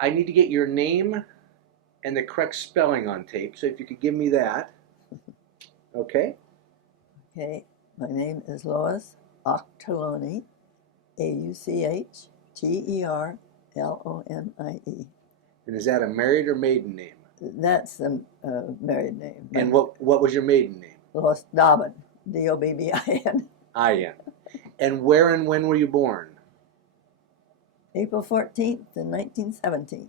I need to get your name and the correct spelling on tape. So if you could give me that. Okay. Okay, my name is Lois Auchterlonie, Auchterlonie. And is that a married or maiden name? That's a married name. And what was your maiden name? Lois Dobbin, Dobbin. I-N. And where and when were you born? April 14th in 1917.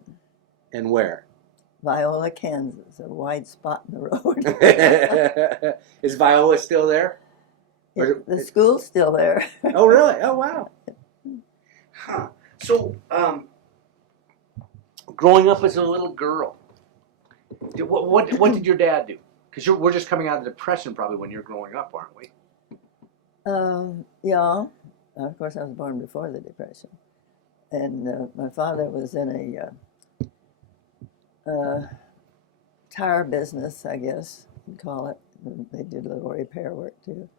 And where? Viola, Kansas, a wide spot in the road. Is Viola still there? The school's still there. Oh, really? Oh, wow. Huh. So, growing up as a little girl, what did your dad do? Because we're just coming out of the Depression probably when you're growing up, aren't we? Yeah. Of course, I was born before the Depression. And my father was in a tire business, I guess you'd call it. They did a little repair work too.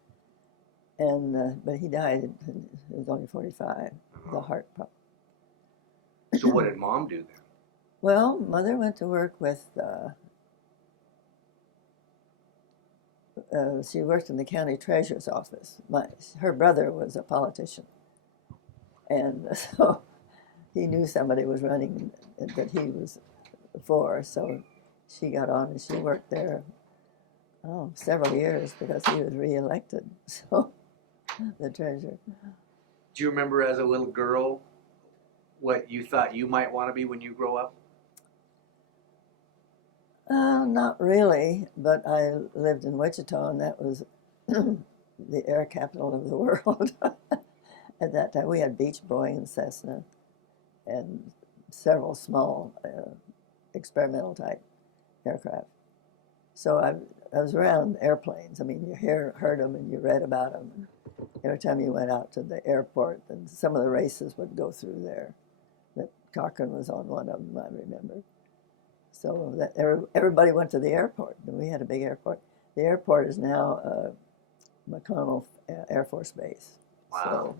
And but he died. He was only 45. The heart problem. So what did Mom do then? Well, Mother went to work with. She worked in the county treasurer's office. Her brother was a politician, and so he knew somebody was running that he was for. So she got on and she worked there several years because he was reelected. So the treasurer. Do you remember as a little girl what you thought you might want to be when you grow up? Not really, but I lived in Wichita, and that was the air capital of the world. At that time, we had Beach Boeing and Cessna, and several small experimental type aircraft. So I was around airplanes. I mean, you heard them and you read about them. Every time you went out to the airport, and some of the races would go through there. That Cochrane was on one of them, I remember. So that everybody went to the airport, and we had a big airport. The airport is now McConnell Air Force Base. Wow.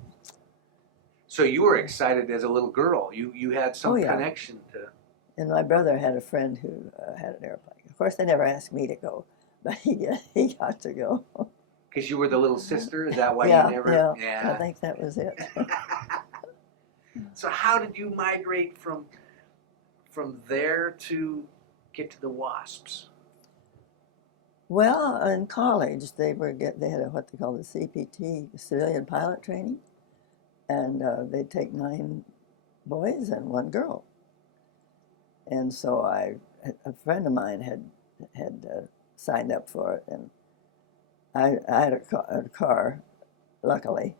So you were excited as a little girl. You had some connection to... And my brother had a friend who had an airplane. Of course, they never asked me to go, but he got to go. Because you were the little sister? Is that why you never... Yeah, I think that was it. So how did you migrate from there to get to the WASPs? Well, in college, they had what they call the CPT, civilian pilot training, and they'd take 9 boys and 1 girl. And so a friend of mine had signed up for it, and I had a car, luckily.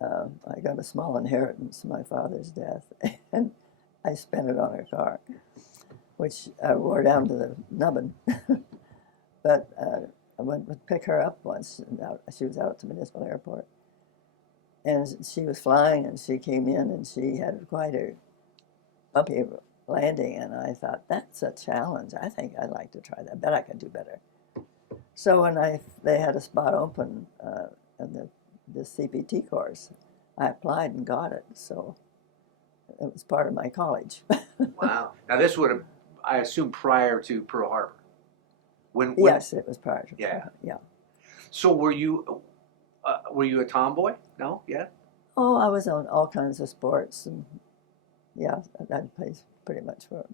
I got a small inheritance from my father's death, and I spent it on her car, which I wore down to the nubbin. But I went to pick her up once, and she was out at the municipal airport. And she was flying, and she came in, and she had quite a bumpy landing, and I thought, that's a challenge. I think I'd like to try that. I bet I could do better. So when they had a spot open in the CPT course, I applied and got it. So it was part of my college. Wow. Now this would have, I assume, prior to Pearl Harbor. Yes, it was prior to Pearl Harbor. Yeah. So were you a tomboy? No? Yeah? Oh, I was on all kinds of sports. And yeah, I'd play pretty much for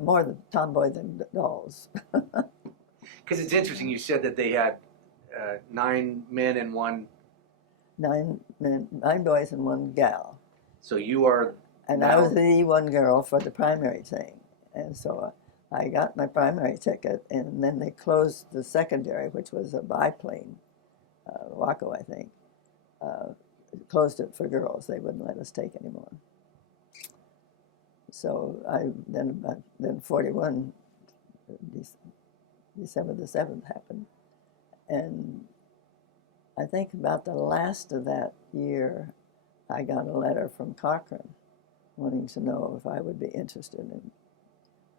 more the tomboy than the dolls. Because it's interesting, you said that they had 9 men and 1... 9 boys and 1 gal. So you are... And I was the one girl for the primary thing. And so I got my primary ticket, and then they closed the secondary, which was a biplane, Waco, I think. Closed it for girls. They wouldn't let us take anymore. So then 41, December the 7th happened. And I think about the last of that year, I got a letter from Cochrane wanting to know if I would be interested in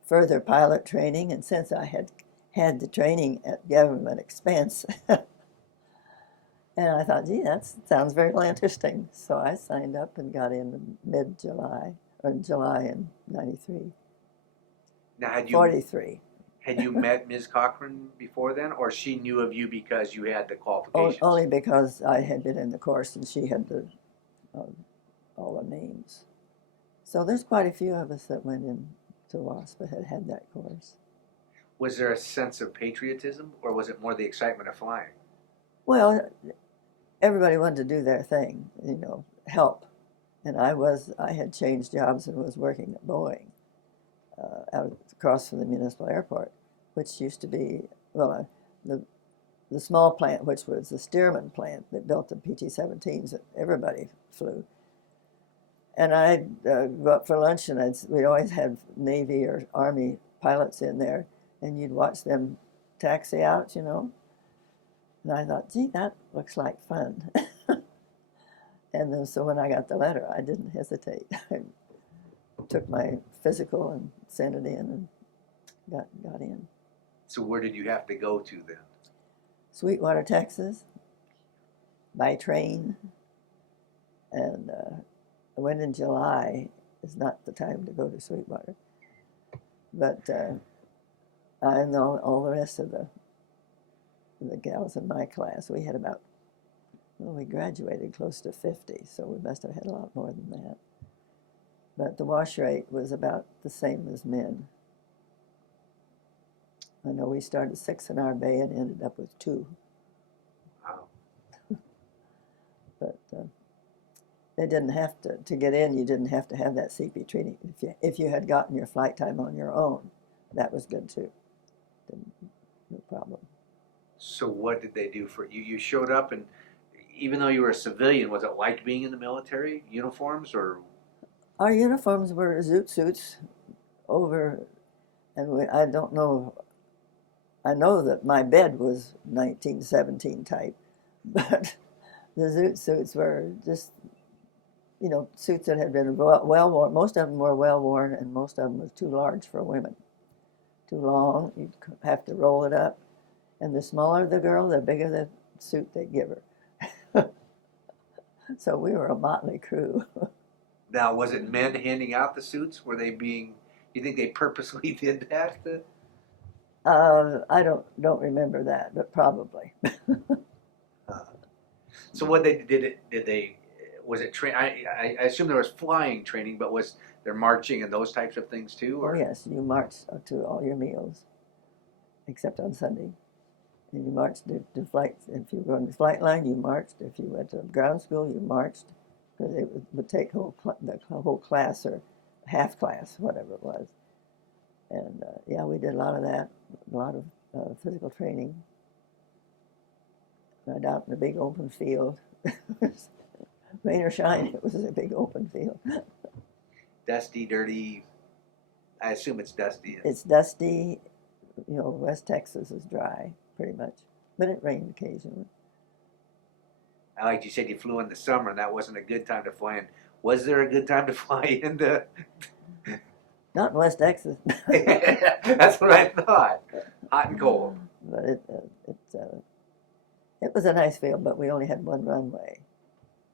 further pilot training. And since I had the training at government expense, and I thought, gee, that sounds very interesting. So I signed up and got in mid-July in July in '93. Now, 43. had you met Ms. Cochran before then, or she knew of you because you had the qualifications? Only because I had been in the course and she had all the names. So there's quite a few of us that went into WASP that had that course. Was there a sense of patriotism, or was it more the excitement of flying? Well, everybody wanted to do their thing, help. And I had changed jobs and was working at Boeing out across from the municipal airport, which used to be, the small plant, which was the Stearman plant that built the PT-17s that everybody flew. And I'd go up for lunch, and we always had Navy or Army pilots in there, and you'd watch them taxi out, And I thought, gee, that looks like fun. And then, so when I got the letter, I didn't hesitate. I took my physical and sent it in and got in. So where did you have to go to then? Sweetwater, Texas, by train. And I went in July. It's not the time to go to Sweetwater. But I know all the rest of the gals in my class. We had we graduated close to 50, so we must have had a lot more than that. But the wash rate was about the same as men. I know we started 6 in our bay and ended up with 2. Wow. But they didn't have to get in. You didn't have to have that CP training. If you had gotten your flight time on your own, that was good too. No problem. So what did they do for you? You showed up, and even though you were a civilian, was it like being in the military uniforms, or? Our uniforms were zoot suits over, and I don't know. I know that my bed was 1917 type, but the zoot suits were just, suits that had been well worn. Most of them were well worn, and most of them was too large for women. Too long, you'd have to roll it up. And the smaller the girl, the bigger the suit they'd give her. So we were a motley crew. Now, was it men handing out the suits? Were they being? You think they purposely did that? I don't remember that, but probably. So what they did they? Was it train? I assume there was flying training, but was there marching and those types of things too? Or? Oh yes, you marched to all your meals, except on Sunday. And you marched to flight. If you were on the flight line, you marched. If you went to ground school, you marched. Because it would take the whole class or half class, whatever it was. And yeah, we did a lot of that, a lot of physical training. Right out in the big open field. Rain or shine, it was a big open field. Dusty, dirty. I assume it's dusty. It's dusty. West Texas is dry, pretty much. But it rained occasionally. Like you said, you flew in the summer, and that wasn't a good time to fly in. Was there a good time to fly in the? Not in West Texas. That's what I thought. Hot and cold. But it was a nice field, but we only had one runway,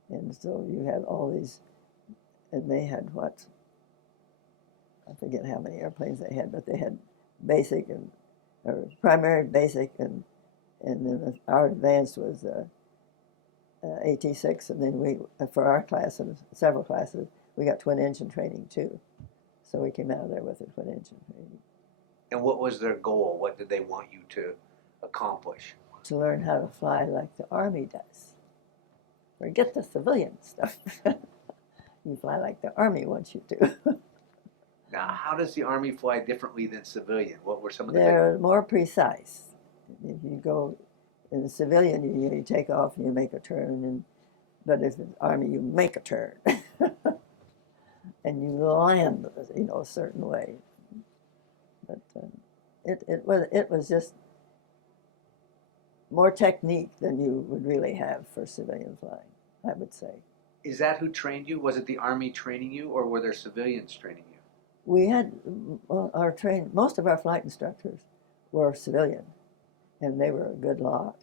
and so you had all these, and they had what? I forget how many airplanes they had, but they had basic or primary, basic, and then our advanced was. AT-6, and then we, for our class and several classes, we got twin engine training too. So we came out of there with a twin engine training. And what was their goal? What did they want you to accomplish? To learn how to fly like the Army does. Forget the civilian stuff. You fly like the Army wants you to. Now, how does the Army fly differently than civilian? What were some of the? They're more precise. If you go in the civilian, you take off and you make a turn, but if it's Army, you make a turn, and you land, a certain way. But it was just more technique than you would really have for civilian flying, I would say. Is that who trained you? Was it the Army training you, or were there civilians training you? We had most of our flight instructors were civilian. And they were a good lot.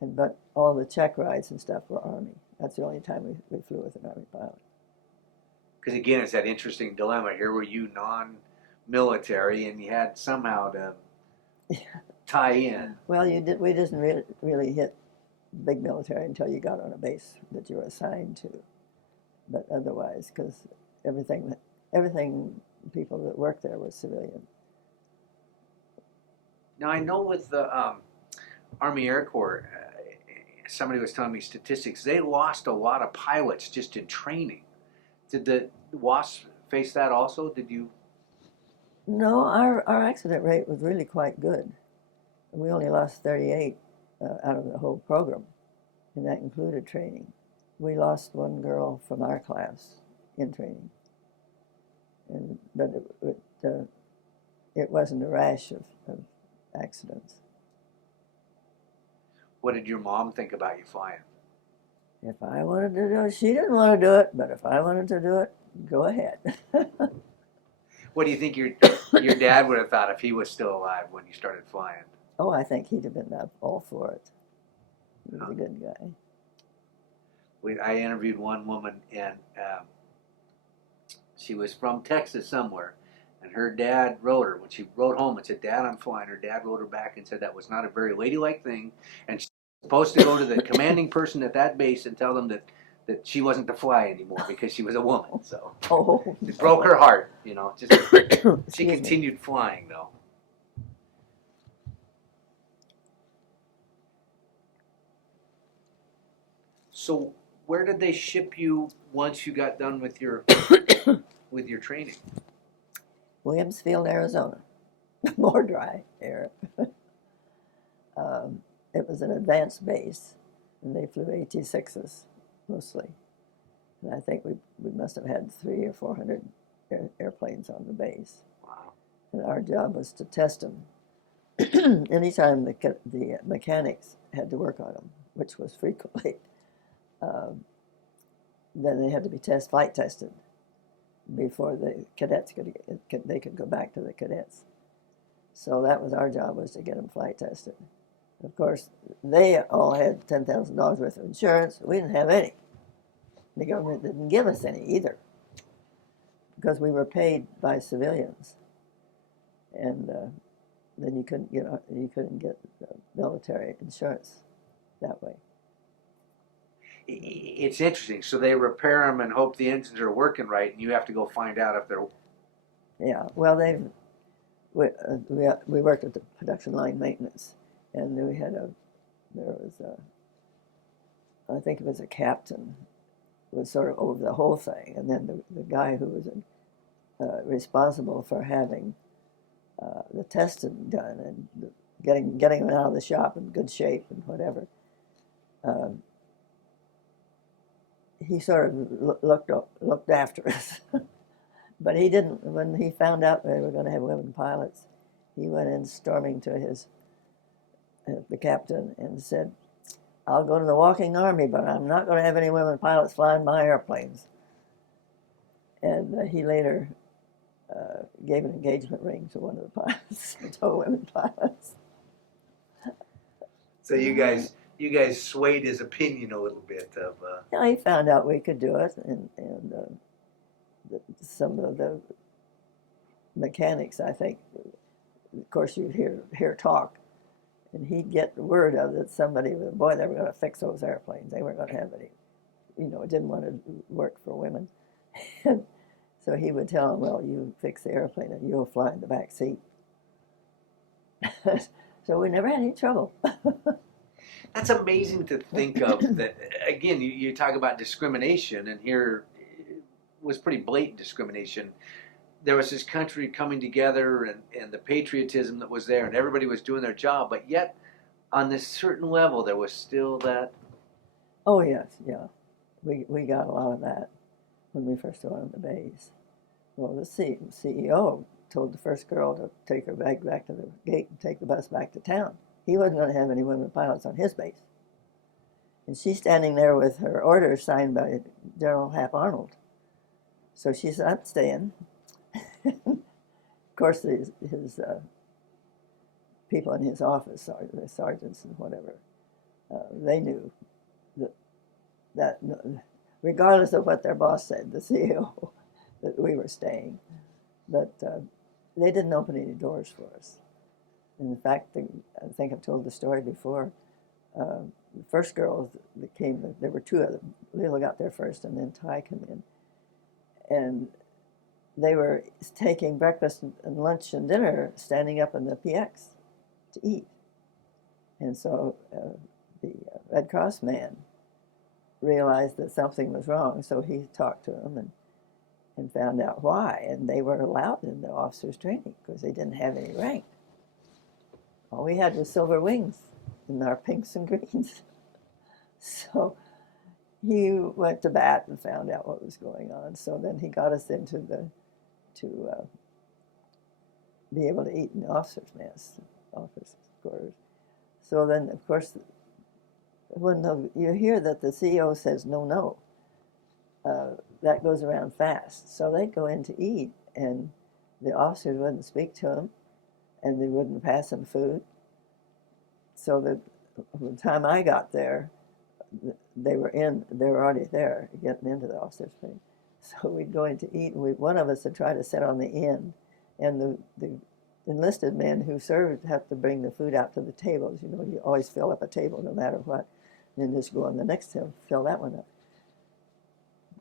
But all the check rides and stuff were Army. That's the only time we flew with an Army pilot. Because again, it's that interesting dilemma. Here were you, non-military, and you had somehow to tie in. Well, we didn't really hit big military until you got on a base that you were assigned to. But otherwise, because everything people that worked there was civilian. Now I know with the Army Air Corps, somebody was telling me statistics. They lost a lot of pilots just in training. Did the WASPs face that also? Did you? No, our accident rate was really quite good. We only lost 38 out of the whole program, and that included training. We lost one girl from our class in training, but it wasn't a rash of accidents. What did your mom think about you flying? If I wanted to do it, she didn't want to do it, but if I wanted to do it, go ahead. What do you think your dad would have thought if he was still alive when you started flying? Oh, I think he'd have been all for it. He was a good guy. I interviewed one woman, and she was from Texas somewhere, and her dad wrote her when she wrote home and said, "Dad, I'm flying." Her dad wrote her back and said that was not a very ladylike thing, and she was supposed to go to the commanding person at that base and tell them that she wasn't to fly anymore because she was a woman. So it broke her heart, you know. Just she continued flying though. So where did they ship you once you got done with your training? Williamsfield, Arizona. More dry air. It was an advanced base, and they flew AT-6s mostly. And I think we must have had 300 or 400 airplanes on the base. Wow. And our job was to test them. Anytime the mechanics had to work on them, which was frequently, then they had to be flight tested before the cadets could go back to the cadets. So that was our job, was to get them flight tested. Of course, they all had $10,000 worth of insurance. We didn't have any. The government didn't give us any either, because we were paid by civilians, and then you couldn't get military insurance that way. It's interesting. So they repair them and hope the engines are working right, and you have to go find out if they're. Yeah, well, we worked at the production line maintenance, and I think it was a captain, was sort of over the whole thing, and then the guy who was responsible for having the testing done and getting them out of the shop in good shape and whatever. He sort of looked after us. But he didn't. When he found out they were going to have women pilots, he went in storming to the captain and said, "I'll go to the walking army, but I'm not going to have any women pilots flying my airplanes." And he later gave an engagement ring to one of the pilots, to a women pilots. So you guys swayed his opinion a little bit of. Yeah, he found out we could do it, and some of the mechanics, I think, of course, you'd hear talk, and he'd get the word of that somebody, boy, they were going to fix those airplanes. They weren't going to have any, didn't want to work for women. And so he would tell them, "Well, you fix the airplane and you'll fly in the back seat." So we never had any trouble. That's amazing to think of. That again, you talk about discrimination, and here it was pretty blatant discrimination. There was this country coming together, and the patriotism that was there, and everybody was doing their job, but yet on this certain level there was still that. Oh yes, yeah, we got a lot of that when we first went on the base. Well, the CEO told the first girl to take her bag back to the gate and take the bus back to town. He wasn't going to have any women pilots on his base. And she's standing there with her orders signed by General Hap Arnold. So she said, "I'm staying." Of course, his people in his office, the sergeants and whatever, they knew that regardless of what their boss said, the CEO, that we were staying. But they didn't open any doors for us. In fact, I think I've told the story before. The first girls that came, there were two of them. Lila got there first, and then Ty came in. And they were taking breakfast and lunch and dinner standing up in the PX to eat. And so the Red Cross man realized that something was wrong, so he talked to them and found out why. And they were allowed in the officers' training because they didn't have any rank. All we had was silver wings and our pinks and greens. So he went to bat and found out what was going on. So then he got us into to be able to eat in the officers' mess, officers' quarters. So then, of course, when you hear that the CEO says no, that goes around fast. So they'd go in to eat, and the officers wouldn't speak to them, and they wouldn't pass them food. So that by the time I got there, they were already there, getting into the officers' thing. So we'd go in to eat, and one of us would try to sit on the end, and the enlisted men who served have to bring the food out to the tables. You know, you always fill up a table no matter what, and then just go on the next table, fill that one up.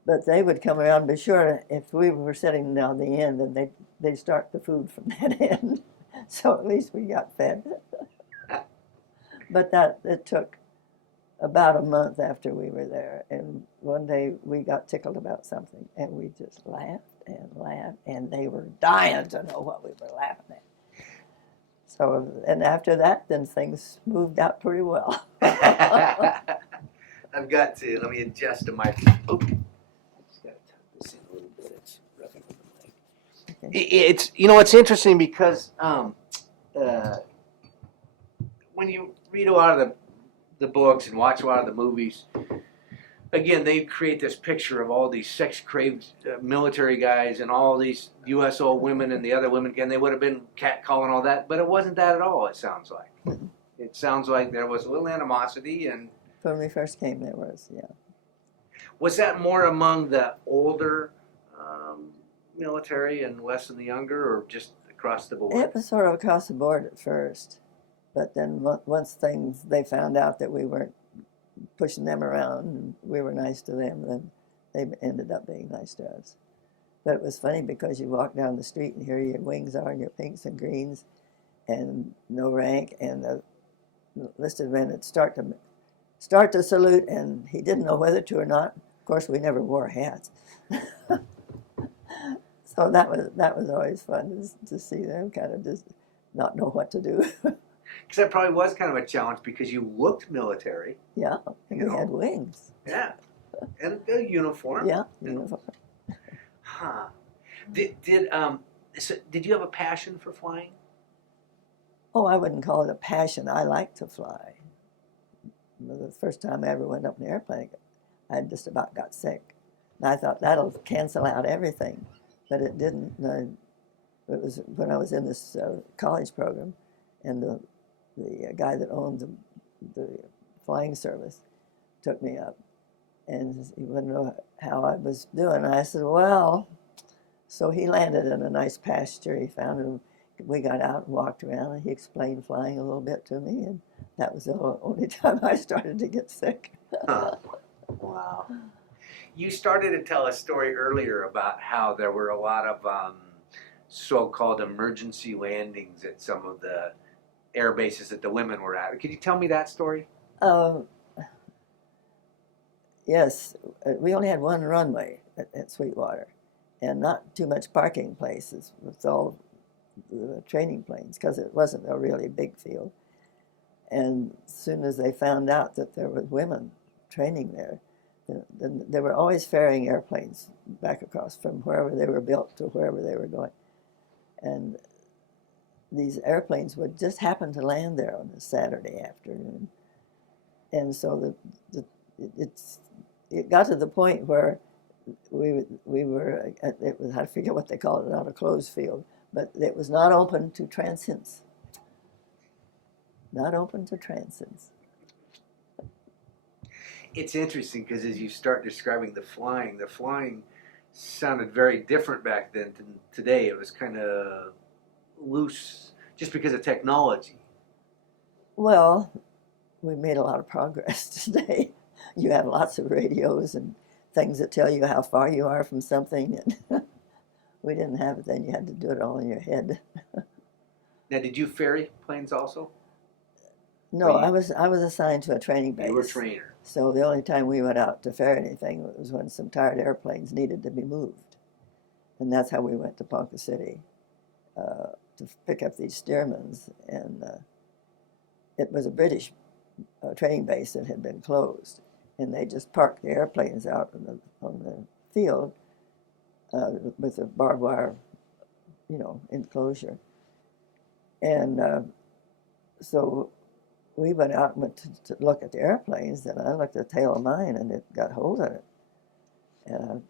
But they would come around and be sure if we were sitting down the end, then they'd start the food from that end. So at least we got fed. But it took about a month after we were there, and one day we got tickled about something, and we just laughed, and they were dying to know what we were laughing at. So, and after that, then things moved out pretty well. I've got to, let me adjust the mic. Oh, I just got to tuck this in a little bit. It's roughing up the mic. Okay. It's, it's interesting because when you read a lot of the books and watch a lot of the movies, again, they create this picture of all these sex-craved military guys and all these USO women and the other women. Again, they would have been catcalling all that, but it wasn't that at all, it sounds like. It sounds like there was a little animosity. And when we first came, there was, yeah. Was that more among the older military and less than the younger, or just across the board? It was sort of across the board at first. But then once they found out that we weren't pushing them around and we were nice to them, then they ended up being nice to us. But it was funny because you walk down the street and here your wings are and your pinks and greens and no rank, and the enlisted men would start to salute, and he didn't know whether to or not. Of course, we never wore hats. So that was always fun to see them kind of just not know what to do. Because that probably was kind of a challenge because you looked military. Yeah, and we had wings. Yeah, and a uniform. Yeah, uniform. Huh. Did you have a passion for flying? Oh, I wouldn't call it a passion. I like to fly. The first time I ever went up in an airplane, I just about got sick. And I thought that'll cancel out everything, but it didn't. It was when I was in this college program, and the guy that owned the flying service took me up, and he wouldn't know how I was doing. I said, well, so he landed in a nice pasture. He found him. We got out and walked around, and he explained flying a little bit to me, and that was the only time I started to get sick. Huh. Wow. You started to tell a story earlier about how there were a lot of so-called emergency landings at some of the air bases that the women were at. Could you tell me that story? Yes. We only had one runway at Sweetwater, and not too much parking places with all the training planes, because it wasn't a really big field. And as soon as they found out that there were women training there, then they were always ferrying airplanes back across from wherever they were built to wherever they were going. And these airplanes would just happen to land there on a Saturday afternoon. And so it got to the point where we were, it was, I forget what they call it, not a closed field, but it was not open to transients. Not open to transients. It's interesting because as you start describing the flying, sounded very different back then than today. It was kind of loose just because of technology. Well, we made a lot of progress today. You have lots of radios and things that tell you how far you are from something. And we didn't have it then. You had to do it all in your head. Now, did you ferry planes also? No, I was assigned to a training base. You were a trainer. So the only time we went out to ferry anything was when some tired airplanes needed to be moved. And that's how we went to Ponca City to pick up these steermans. And it was a British training base that had been closed. And they just parked the airplanes out on the field with a barbed wire, enclosure. And so we went out and went to look at the airplanes, and I looked at the tail of mine, and it got hold of it. And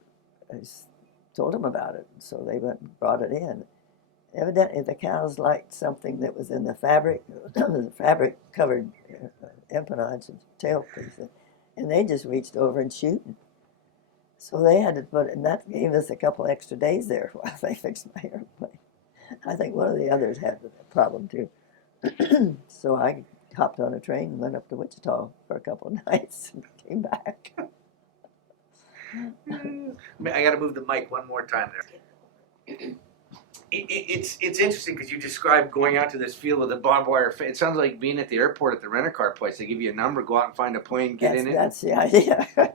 I told them about it, so they went and brought it in. Evidently, the cows liked something that was in the fabric, the fabric-covered empennage and tailpiece, and they just reached over and shooting. So they had to put it, and that gave us a couple extra days there while they fixed my airplane. I think one of the others had a problem, too. So I hopped on a train and went up to Wichita for a couple of nights and came back. I got to move the mic one more time there. It's interesting because you described going out to this field with a barbed wire. It sounds like being at the airport at the rent-a-car place. They give you a number, go out and find a plane, get in it. That's the idea.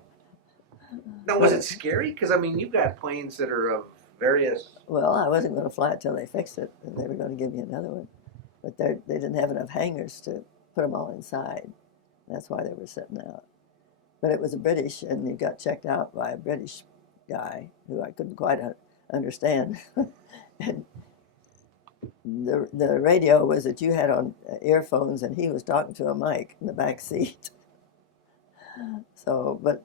Now, was it scary? Because, I mean, you've got planes that are of various... Well, I wasn't going to fly it till they fixed it, and they were going to give me another one. But they didn't have enough hangars to put them all inside. That's why they were sitting out. But it was a British, and you got checked out by a British guy who I couldn't quite understand. And the radio was that you had on earphones, and he was talking to a mic in the back seat. So, but,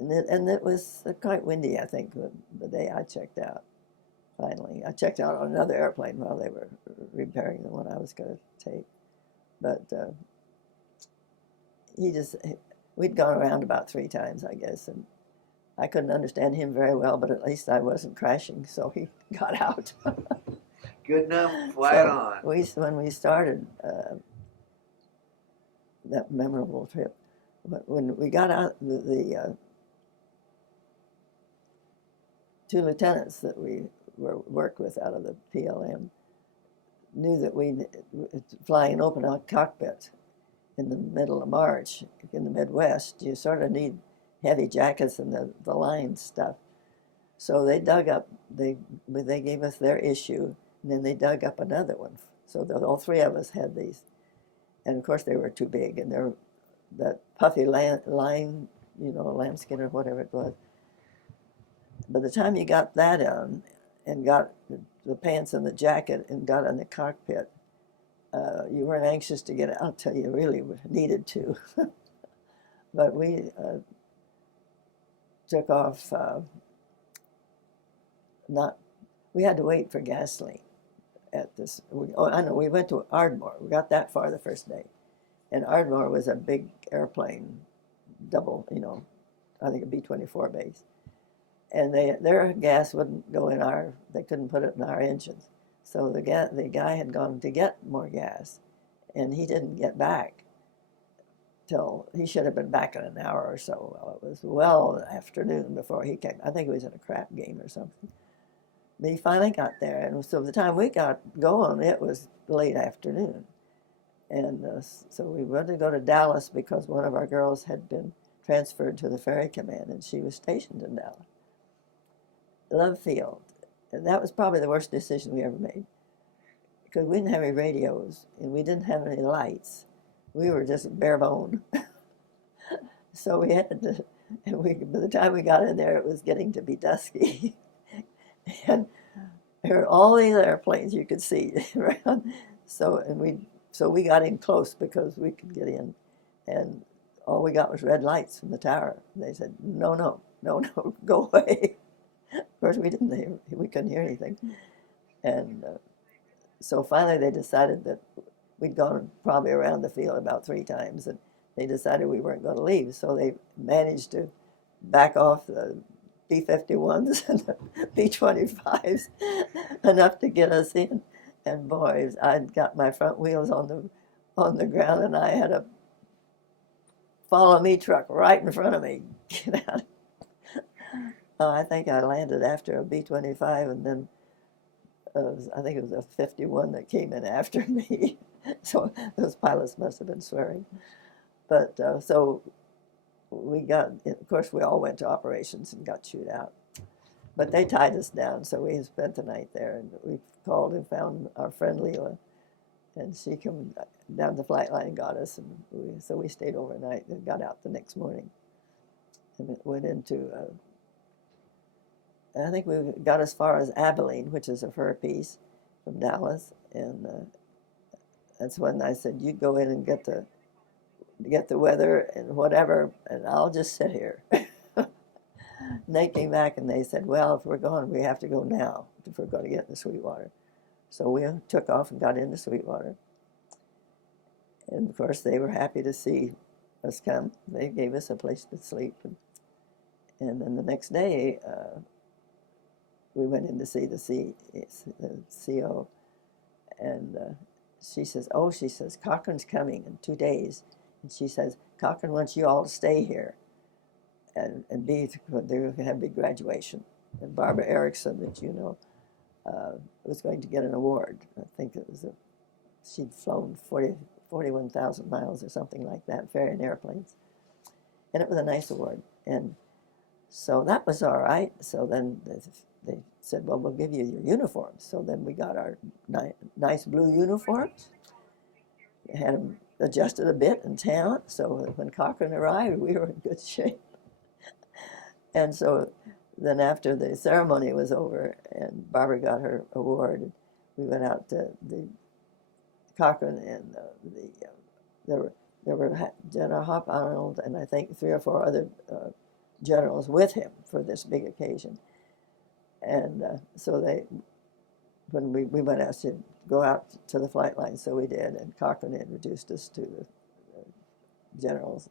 and it was quite windy, I think, the day I checked out. Finally, I checked out on another airplane while they were repairing the one I was going to take. But we'd gone around about 3 times, I guess, and I couldn't understand him very well, but at least I wasn't crashing, so he got out. Good enough, fly it on. When we started that memorable trip, when we got out, the 2 lieutenants that we worked with out of the PLM knew that we flying an open cockpit in the middle of March in the Midwest, you sort of need heavy jackets and the line stuff. So they dug up, they gave us their issue, and then they dug up another one. So all 3 of us had these. And of course they were too big, and they're that puffy line, lambskin or whatever it was. By the time you got that on and got the pants and the jacket and got in the cockpit, you weren't anxious to get out till you really needed to. But we took off, we had to wait for gasoline at this. We went to Ardmore. We got that far the first day. And Ardmore was a big airplane, double, I think a B-24 base. And their gas wouldn't go in they couldn't put it in our engines. So the guy had gone to get more gas, and he didn't get back till, he should have been back in an hour or so. Well, it was well afternoon before he came. I think he was in a crap game or something. But he finally got there, and so by the time we got going, it was late afternoon. And so we wanted to go to Dallas because one of our girls had been transferred to the Ferry Command, and she was stationed in Dallas. Love Field. And that was probably the worst decision we ever made, because we didn't have any radios, and we didn't have any lights. We were just bare bone. So we had to, and by the time we got in there, it was getting to be dusky. And there were all these airplanes you could see around. So we got in close because we could get in, and all we got was red lights from the tower. They said, no, go away. Of course, we couldn't hear anything. And so finally they decided that we'd gone probably around the field about 3 times, and they decided we weren't going to leave. So they managed to back off the B-51s and the B-25s, enough to get us in. And boys, I'd got my front wheels on the ground, and I had a follow me truck right in front of me. Get out. I think I landed after a B-25, and then I think it was a 51 that came in after me. So those pilots must have been swearing. But so we got, of course, we all went to operations and got chewed out. But they tied us down, so we spent the night there. And we called and found our friend Leela, and she came down the flight line and got us. And so we stayed overnight and got out the next morning. And it went into, I think we got as far as Abilene, which is a fur piece from Dallas. And that's when I said, you go in and get the weather and whatever, and I'll just sit here. And they came back and they said, well, if we're going, we have to go now if we're going to get in the Sweetwater. So we took off and got into Sweetwater. And of course, they were happy to see us come. They gave us a place to sleep. And then the next day, we went in to see the CO. And she says, Cochrane's coming in 2 days. And she says, Cochrane wants you all to stay here and be, they're going to have a big graduation. And Barbara Erickson, that you know, was going to get an award. I think it was she'd flown 41,000 miles or something like that, ferrying airplanes. And it was a nice award. And so that was all right. So then they said, well, we'll give you your uniforms. So then we got our nice blue uniforms. We had them adjusted a bit in town, so when Cochrane arrived, we were in good shape. And so then after the ceremony was over and Barbara got her award, we went out to the Cochrane, and there were General Hop Arnold and I think 3 or 4 other generals with him for this big occasion. And so when we went out to go out to the flight line, so we did, and Cochrane introduced us to the generals.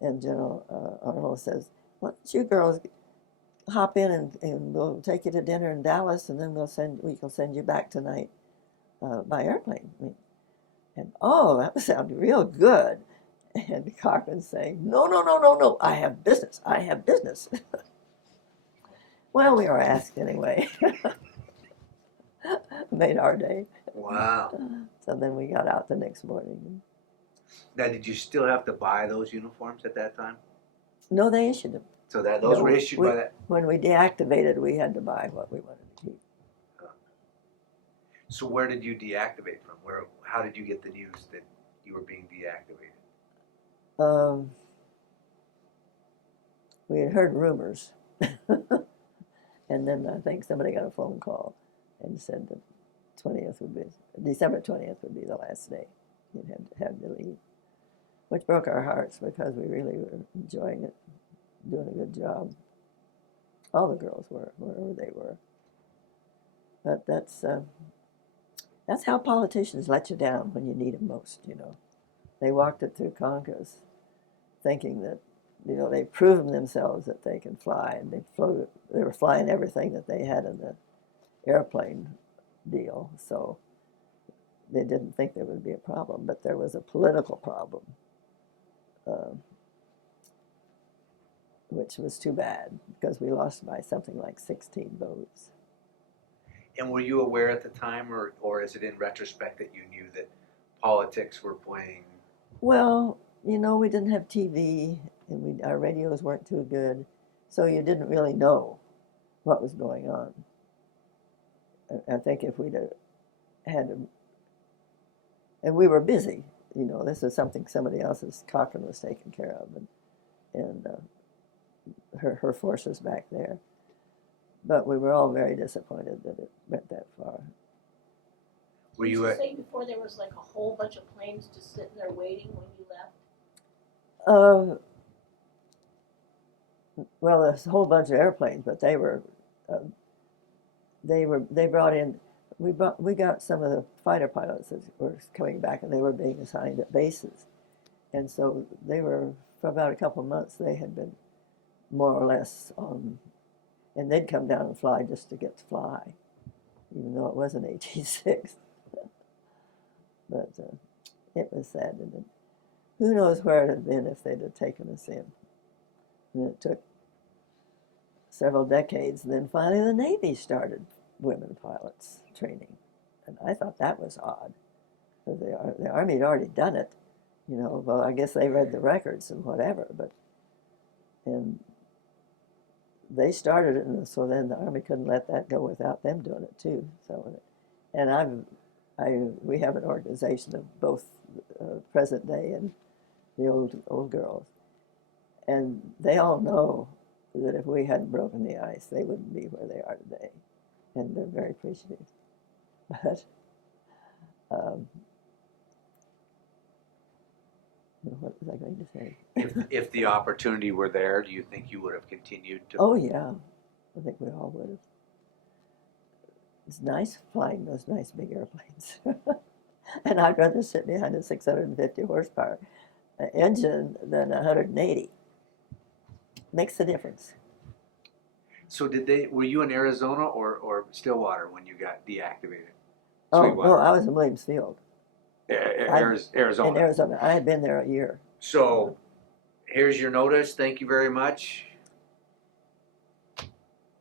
And General Arnold says, why don't you girls hop in and we'll take you to dinner in Dallas, and then we can send you back tonight by airplane. And oh, that sounded real good. And Cochrane's saying, no, I have business. Well, we were asked anyway. Made our day. Wow. So then we got out the next morning. Now, did you still have to buy those uniforms at that time? No, they issued them. So those were issued by that? When we deactivated, we had to buy what we wanted to keep. So where did you deactivate from? How did you get the news that you were being deactivated? We had heard rumors. And then I think somebody got a phone call and said that December 20th would be the last day you'd have to leave, which broke our hearts because we really were enjoying it, doing a good job. All the girls were, wherever they were. But that's how politicians let you down when you need them most, you know. They walked it through Congress thinking that, you know, they've proven themselves that they can fly, and they were flying everything that they had in the airplane deal, so they didn't think there would be a problem, but there was a political problem, which was too bad because we lost by something like 16 votes. And were you aware at the time, or is it in retrospect that you knew that politics were playing? Well, you know, we didn't have TV, and our radios weren't too good, so you didn't really know what was going on. I think if we'd had and we were busy, you know, this is something somebody else's, Cochrane was taking care of, and her forces back there. But we were all very disappointed that it went that far. Were you saying before there was like a whole bunch of planes just sitting there waiting when you left? Well, there's a whole bunch of airplanes, but they brought in. We got some of the fighter pilots that were coming back, and they were being assigned at bases, and so they were, for about a couple of months, they had been more or less on And they'd come down and fly just to get to fly, even though it was an AT-6. But it was sad, and who knows where it had been if they'd have taken us in. And it took several decades, and then finally the Navy started women pilots training. And I thought that was odd, because the Army had already done it. You know, well, I guess they read the records and whatever, and they started it, and so then the Army couldn't let that go without them doing it too. So, and we have an organization of both present day and the old girls, and they all know that if we hadn't broken the ice, they wouldn't be where they are today, and they're very appreciative. But what was I going to say? If the opportunity were there, do you think you would have continued to? Oh yeah, I think we all would have. It's nice flying those nice big airplanes, and I'd rather sit behind a 650 horsepower engine than 180. Makes a difference. So were you in Arizona or Stillwater when you got deactivated? Oh, Sweetwater. no, I was in Williams Field. Arizona. In Arizona. I had been there a year. So here's your notice. Thank you very much.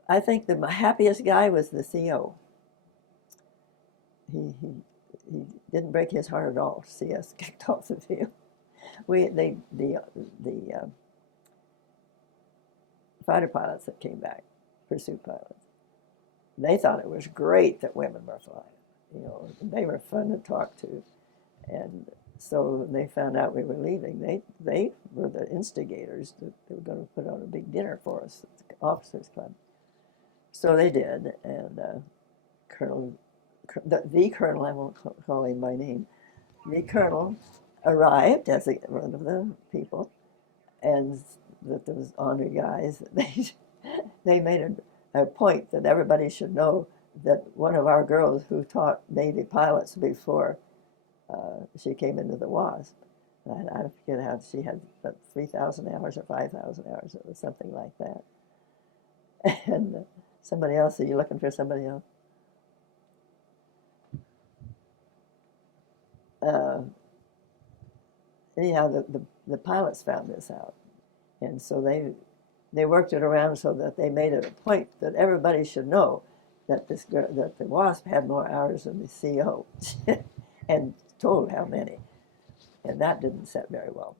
I think the happiest guy was the CO. He didn't break his heart at all to see us kicked off the field. The fighter pilots that came back, pursuit pilots, they thought it was great that women were flying. You know, they were fun to talk to, and so when they found out we were leaving, they were the instigators that they were going to put on a big dinner for us at the officers' club. So they did, and the colonel, I won't call him by name, the colonel arrived as one of the people, and that those honor guys, they made a point that everybody should know that one of our girls who taught Navy pilots before she came into the WASP, and I forget how she had 3,000 hours or 5,000 hours, it was something like that. And somebody else, are you looking for somebody else? Anyhow, the pilots found this out, and so they worked it around so that they made it a point that everybody should know that that the WASP had more hours than the CO, and told how many, and that didn't set very well.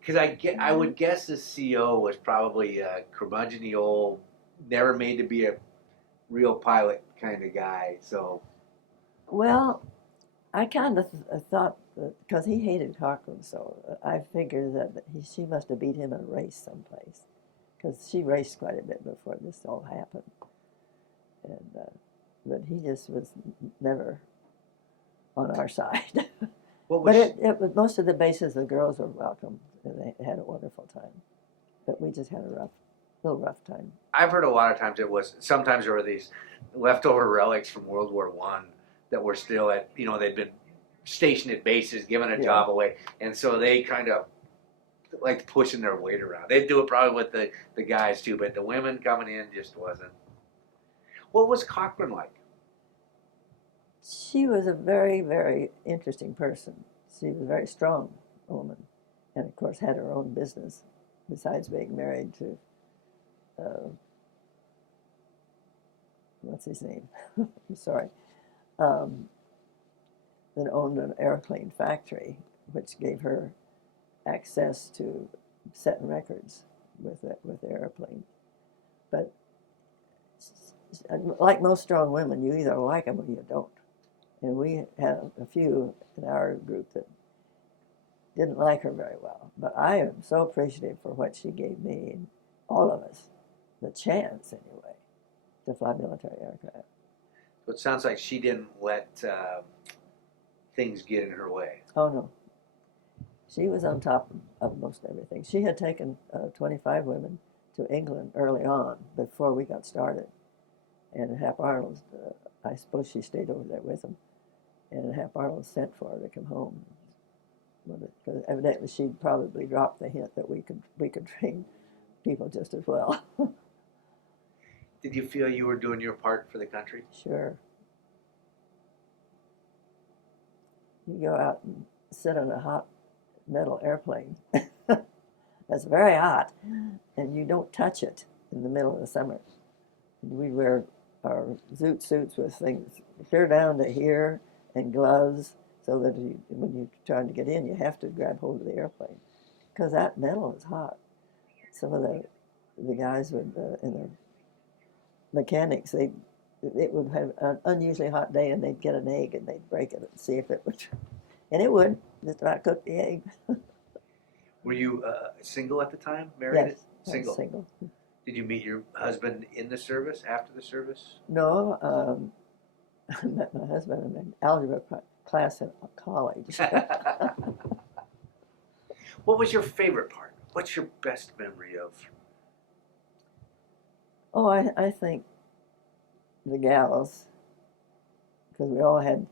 Because I would guess the CO was probably a curmudgeon-y old, never made to be a real pilot kind of guy. So, well, I kind of thought because he hated Cochran, so I figured that she must have beat him in a race someplace, because she raced quite a bit before this all happened, and but he just was never on our side. But it was, most of the bases, the girls were welcome, and they had a wonderful time. But we just had a little rough time. I've heard a lot of times sometimes there were these leftover relics from World War I that were still at, they'd been stationed at bases, giving a job away, and so they kind of like pushing their weight around. They'd do it probably with the guys too, but the women coming in just wasn't. What was Cochran like? She was a very, very interesting person. She was a very strong woman, and of course had her own business, besides being married to, what's his name? I'm sorry. That owned an airplane factory, which gave her access to setting records with the airplane. But like most strong women, you either like them or you don't. And we had a few in our group that didn't like her very well. But I am so appreciative for what she gave me, and all of us, the chance anyway, to fly military aircraft. So it sounds like she didn't let things get in her way. Oh no. She was on top of most everything. She had taken 25 women to England early on, before we got started. And Hap Arnold, I suppose she stayed over there with them. And Hap Arnold sent for her to come home. Because evidently she'd probably dropped the hint that we could train people just as well. Did you feel you were doing your part for the country? Sure. You go out and sit on a hot metal airplane that's very hot, and you don't touch it in the middle of the summer. We wear our zoot suits with things clear down to here and gloves, so that when you're trying to get in, you have to grab hold of the airplane because that metal is hot. Some of the guys would in the mechanics, it would have an unusually hot day, and they'd get an egg and they'd break it and see if it would, and it would just about cook the egg. Were you single at the time? Married? Yes, Single. single. Did you meet your husband in the service, after the service? No, I met my husband in an algebra class at college. What was your favorite part? What's your best memory of? Oh, I think the gals, because we all had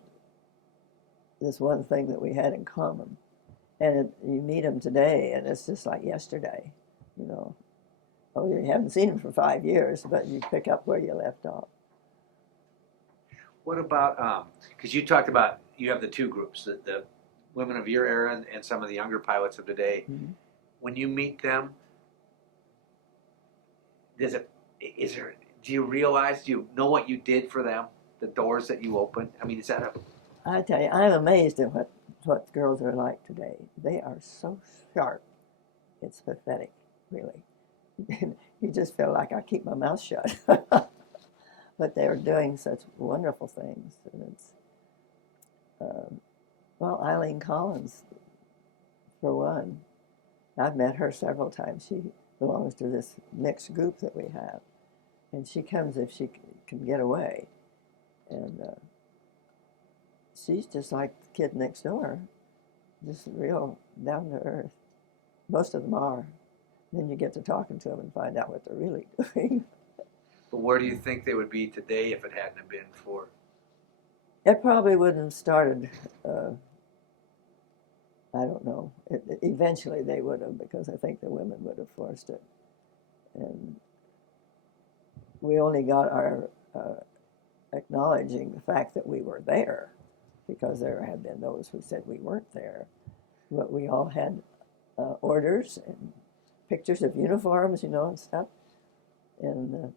this one thing that we had in common. And you meet them today, and it's just like yesterday, you know. Oh, you haven't seen them for 5 years, but you pick up where you left off. What about, because you talked about, you have the two groups, the women of your era and some of the younger pilots of today. Mm-hmm. When you meet them, do you realize, do you know what you did for them? The doors that you opened? I mean, is that a... I tell you, I'm amazed at what girls are like today. They are so sharp. It's pathetic, really. You just feel like I keep my mouth shut. But they're doing such wonderful things. And it's, well, Eileen Collins, for one. I've met her several times. She belongs to this mixed group that we have. And she comes if she can get away. And she's just like the kid next door, just real down to earth. Most of them are. Then you get to talking to them and find out what they're really doing. But where do you think they would be today if it hadn't have been for... It probably wouldn't have started, I don't know. Eventually they would have, because I think the women would have forced it. And we only got our acknowledging the fact that we were there, because there had been those who said we weren't there. But we all had orders and pictures of uniforms, you know, and stuff. And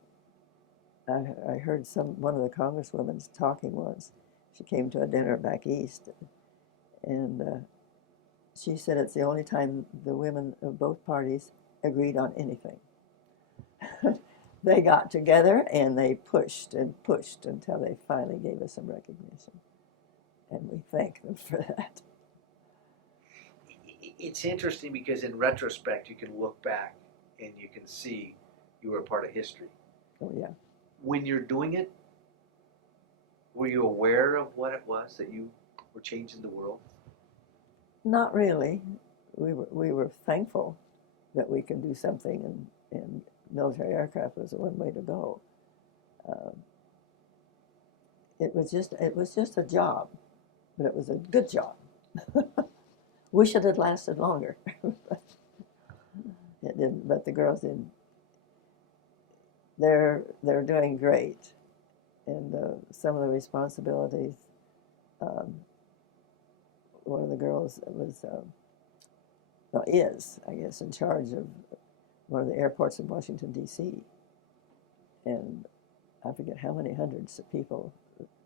I heard one of the congresswomen talking once. She came to a dinner back east, and she said it's the only time the women of both parties agreed on anything. They got together and they pushed and pushed until they finally gave us some recognition. And we thank them for that. It's interesting because in retrospect you can look back and you can see you were a part of history. Oh, yeah. When you're doing it, were you aware of what it was that you were changing the world? Not really. We were thankful that we could do something, and military aircraft was one way to go. It was just a job, but it was a good job. Wish it had lasted longer. It didn't, but the girls did. They're doing great, and some of the responsibilities. One of the girls is, I guess, in charge of one of the airports in Washington, D.C. And I forget how many hundreds of people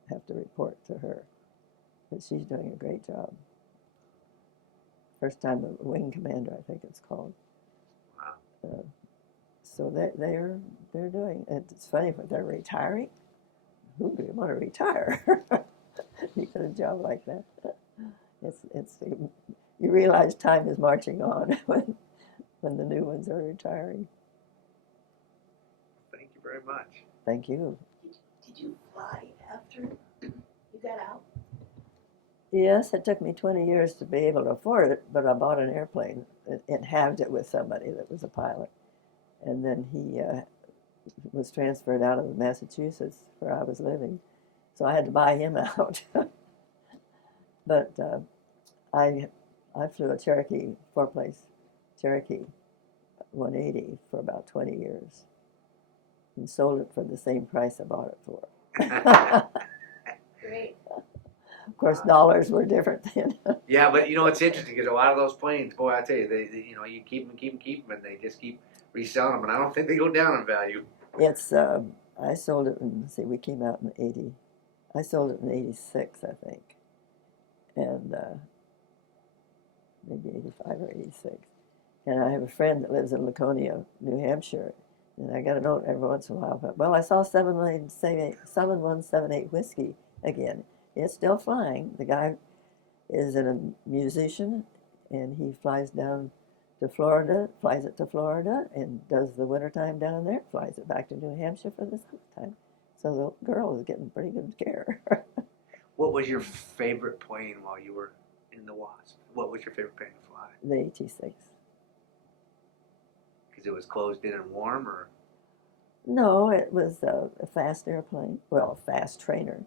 have to report to her, but she's doing a great job. First time a wing commander, I think it's called. Wow. So they're doing. It's funny, but they're retiring. Who do you want to retire? You get a job like that. It's you realize time is marching on when the new ones are retiring. Thank you very much. Thank you. Did you fly after you got out? Yes, it took me 20 years to be able to afford it, but I bought an airplane and halved it with somebody that was a pilot. And then he was transferred out of Massachusetts, where I was living. So I had to buy him out. But I flew a Cherokee, four-place Cherokee 180 for about 20 years. and sold it for the same price I bought it for. Great. Of course, dollars were different then. Yeah, but you know it's interesting because a lot of those planes, boy, I tell you, they you know you keep them, and they just keep reselling them, and I don't think they go down in value. It's I sold it in, let's see, we came out in '80. I sold it in '86, I think, and maybe '85 or '86. And I have a friend that lives in Laconia, New Hampshire, and I got a note every once in a while. But, well, I saw 7178 whiskey again. It's still flying. The guy is a musician, and he flies down to Florida, flies it to Florida, and does the wintertime down there, flies it back to New Hampshire for the summertime. So the girl is getting pretty good care. What was your favorite plane while you were in the WASP? What was your favorite plane to fly? The 86. Because it was closed in and warm, or? No, it was a fast airplane, well, a fast trainer,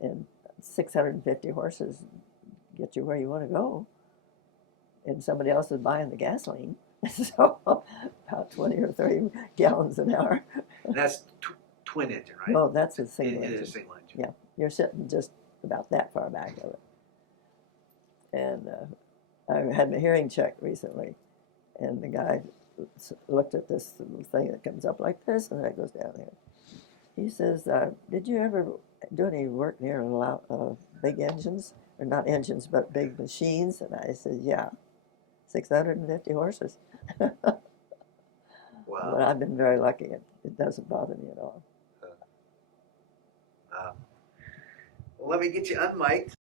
and 650 horses get you where you want to go. And somebody else is buying the gasoline, so about 20 or 30 gallons an hour. And that's twin engine, right? Oh, that's a single It engine. is a single engine. Yeah, you're sitting just about that far back of it. And I had my hearing checked recently, and the guy looked at this little thing that comes up like this, and that goes down there. He says, did you ever do any work near big engines? Or not engines, but big machines? And I said, yeah, 650 horses. Wow. But I've been very lucky. It doesn't bother me at all. Well, let me get you unmiked.